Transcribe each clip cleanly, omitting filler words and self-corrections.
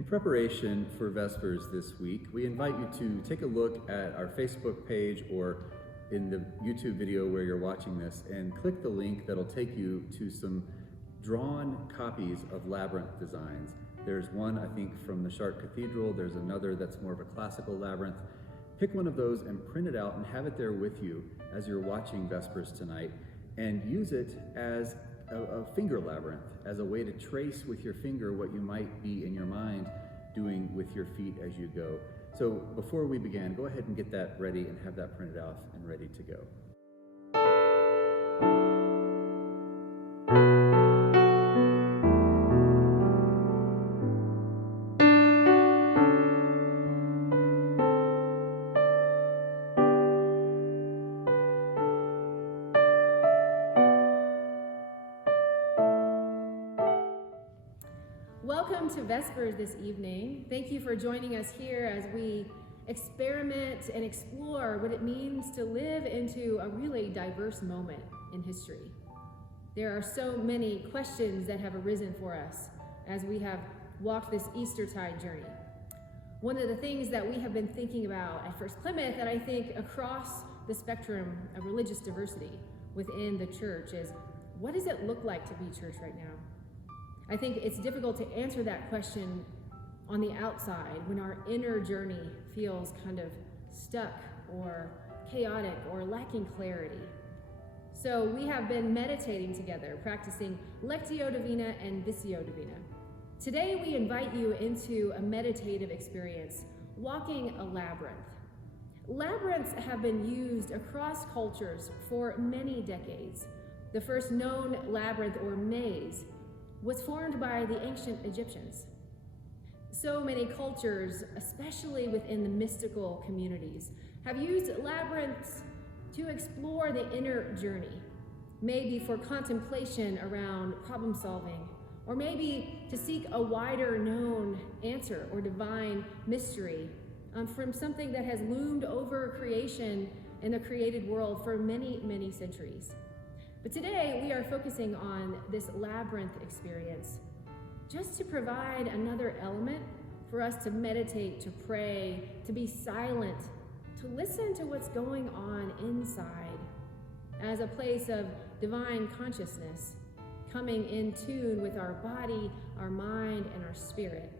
In preparation for Vespers this week, we invite you to take a look at our Facebook page or in the YouTube video where you're watching this and click the link that'll take you to some drawn copies of labyrinth designs. There's one, I think, from the Chartres Cathedral. There's another that's more of a classical labyrinth. Pick one of those and print it out and have it there with you as you're watching Vespers tonight, and use it as a finger labyrinth, as a way to trace with your finger what you might be in your mind doing with your feet as you go. So before we begin, go ahead and get that ready and have that printed out and ready to go. Welcome to Vespers this evening. Thank you for joining us here as we experiment and explore what it means to live into a really diverse moment in history. There are so many questions that have arisen for us as we have walked this Eastertide journey. One of the things that we have been thinking about at First Plymouth, and I think across the spectrum of religious diversity within the church, is what does it look like to be church right now? I think it's difficult to answer that question on the outside when our inner journey feels kind of stuck or chaotic or lacking clarity. So we have been meditating together, practicing Lectio Divina and Visio Divina. Today we invite you into a meditative experience, walking a labyrinth. Labyrinths have been used across cultures for many decades. The first known labyrinth or maze was formed by the ancient Egyptians. So many cultures, especially within the mystical communities, have used labyrinths to explore the inner journey, maybe for contemplation around problem solving, or maybe to seek a wider known answer or divine mystery from something that has loomed over creation and the created world for many, many centuries. But today we are focusing on this labyrinth experience just to provide another element for us to meditate, to pray, to be silent, to listen to what's going on inside as a place of divine consciousness, coming in tune with our body, our mind, and our spirit.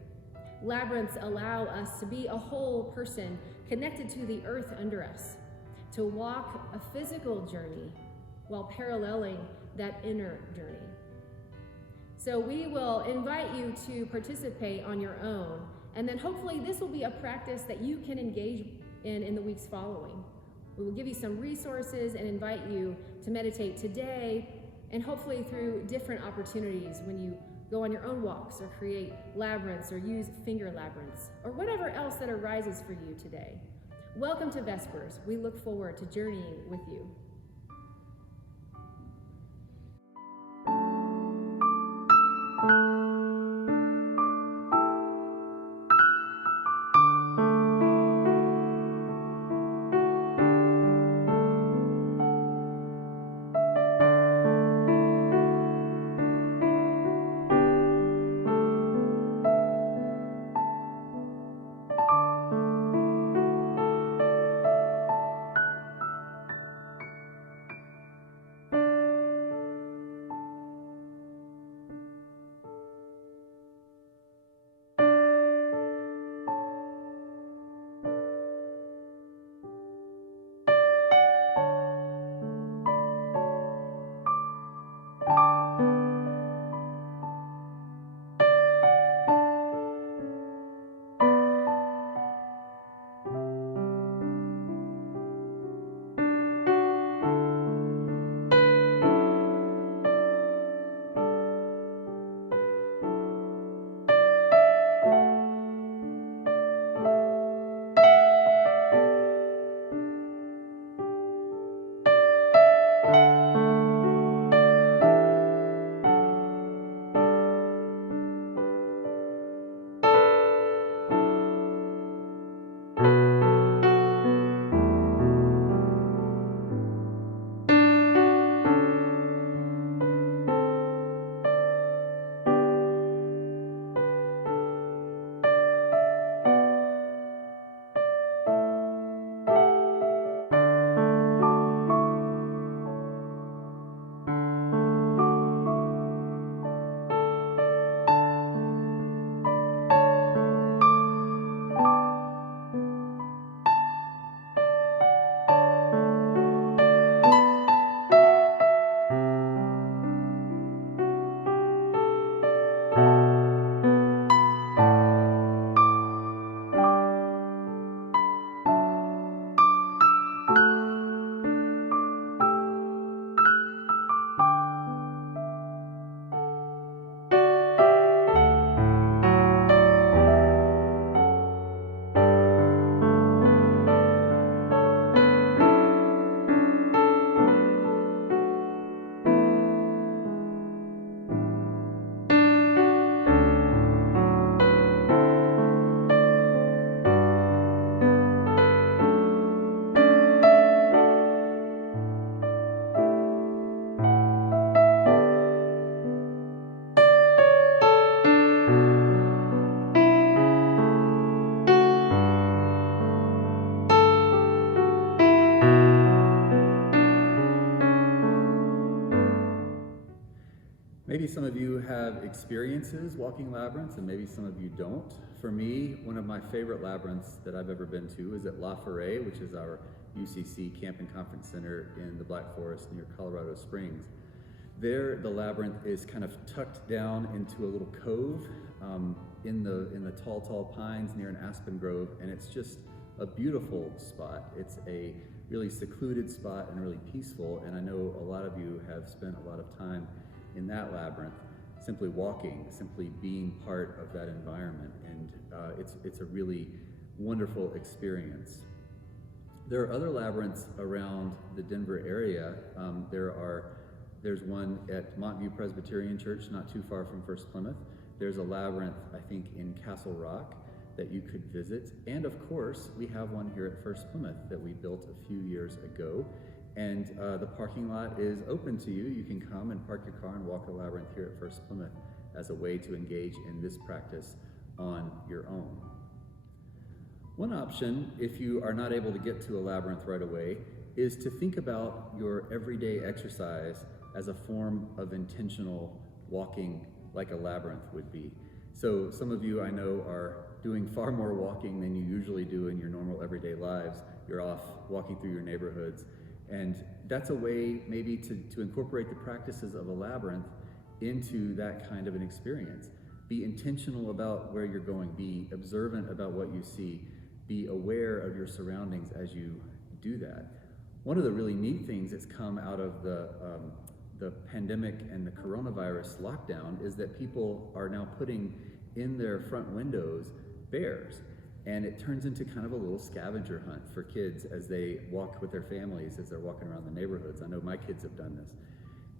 Labyrinths allow us to be a whole person connected to the earth under us, to walk a physical journey while paralleling that inner journey. So we will invite you to participate on your own, and then hopefully this will be a practice that you can engage in the weeks following. We will give you some resources and invite you to meditate today, and hopefully through different opportunities when you go on your own walks or create labyrinths or use finger labyrinths or whatever else that arises for you today. Welcome to Vespers. We look forward to journeying with you. have experiences walking labyrinths, and maybe some of you don't. For me, one of my favorite labyrinths that I've ever been to is at La Forêt, which is our UCC Camp and Conference Center in the Black Forest near Colorado Springs. There, the labyrinth is kind of tucked down into a little cove in the tall pines near an aspen grove, and it's just a beautiful spot. It's a really secluded spot and really peaceful, and I know a lot of you have spent a lot of time in that labyrinth, simply walking, simply being part of that environment, and it's a really wonderful experience. There are other labyrinths around the Denver area. There's one at Montview Presbyterian Church, not too far from First Plymouth. There's a labyrinth, I think, in Castle Rock that you could visit. And of course, we have one here at First Plymouth that we built a few years ago. And the parking lot is open to you. You can come and park your car and walk the labyrinth here at First Plymouth as a way to engage in this practice on your own. One option, if you are not able to get to a labyrinth right away, is to think about your everyday exercise as a form of intentional walking like a labyrinth would be. So some of you I know are doing far more walking than you usually do in your normal everyday lives. You're off walking through your neighborhoods, and that's a way maybe to incorporate the practices of a labyrinth into that kind of an experience. Be intentional about where you're going, be observant about what you see, be aware of your surroundings as you do that. One of the really neat things that's come out of the pandemic and the coronavirus lockdown is that people are now putting in their front windows bears, and it turns into kind of a little scavenger hunt for kids as they walk with their families, as they're walking around the neighborhoods. I know my kids have done this,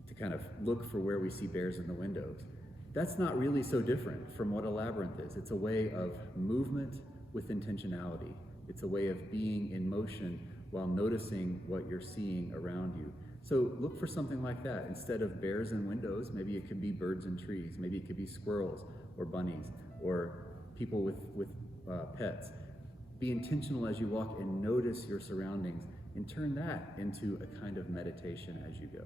to kind of look for where we see bears in the windows. That's not really so different from what a labyrinth is. It's a way of movement with intentionality. It's a way of being in motion while noticing what you're seeing around you. So look for something like that. Instead of bears in windows, maybe it could be birds in trees. Maybe it could be squirrels or bunnies or people with pets. Be intentional as you walk and notice your surroundings, and turn that into a kind of meditation as you go.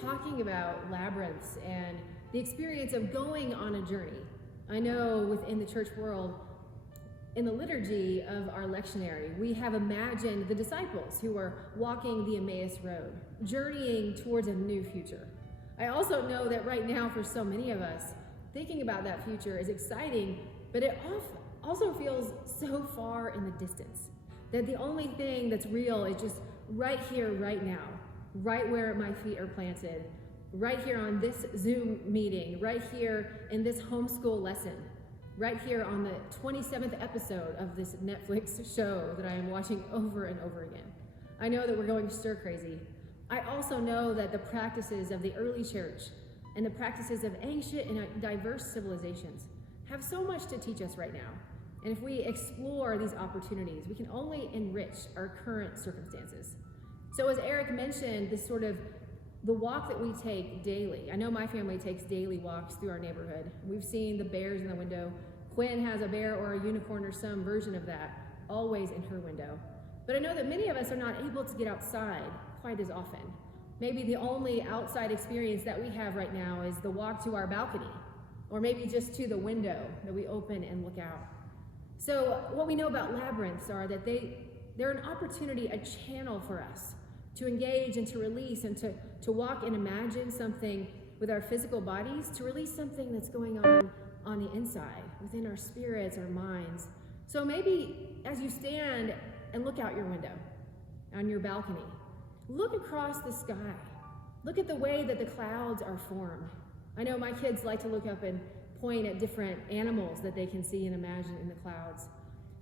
Talking about labyrinths and the experience of going on a journey. I know within the church world, in the liturgy of our lectionary, we have imagined the disciples who are walking the Emmaus Road, journeying towards a new future. I also know that right now, for so many of us, thinking about that future is exciting, but it also feels so far in the distance, that the only thing that's real is just right here, right now, right where my feet are planted, right here on this Zoom meeting, right here in this homeschool lesson, right here on the 27th episode of this Netflix show that I am watching over and over again. I know that we're going stir crazy. I also know that the practices of the early church and the practices of ancient and diverse civilizations have so much to teach us right now. And if we explore these opportunities, we can only enrich our current circumstances. So as Eric mentioned, this sort of the walk that we take daily. I know my family takes daily walks through our neighborhood. We've seen the bears in the window. Quinn has a bear or a unicorn or some version of that always in her window. But I know that many of us are not able to get outside quite as often. Maybe the only outside experience that we have right now is the walk to our balcony, or maybe just to the window that we open and look out. So what we know about labyrinths are that they're an opportunity, a channel for us to engage and to release and to walk and imagine something with our physical bodies, to release something that's going on the inside, within our spirits, our minds. So maybe as you stand and look out your window, on your balcony, look across the sky. Look at the way that the clouds are formed. I know my kids like to look up and point at different animals that they can see and imagine in the clouds.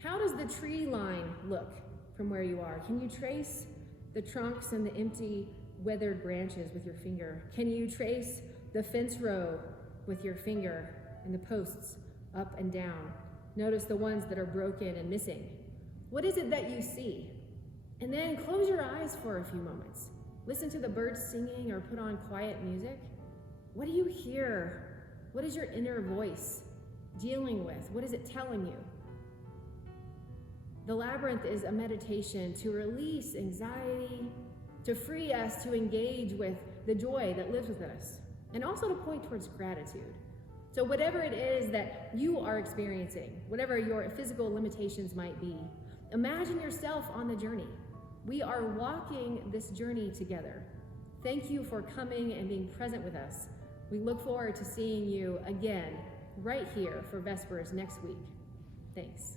How does the tree line look from where you are? Can you trace the trunks and the empty, weathered branches with your finger? Can you trace the fence row with your finger and the posts up and down? Notice the ones that are broken and missing. What is it that you see? And then close your eyes for a few moments. Listen to the birds singing or put on quiet music. What do you hear? What is your inner voice dealing with? What is it telling you? The labyrinth is a meditation to release anxiety, to free us to engage with the joy that lives within us, and also to point towards gratitude. So whatever it is that you are experiencing, whatever your physical limitations might be, imagine yourself on the journey. We are walking this journey together. Thank you for coming and being present with us. We look forward to seeing you again right here for Vespers next week. Thanks.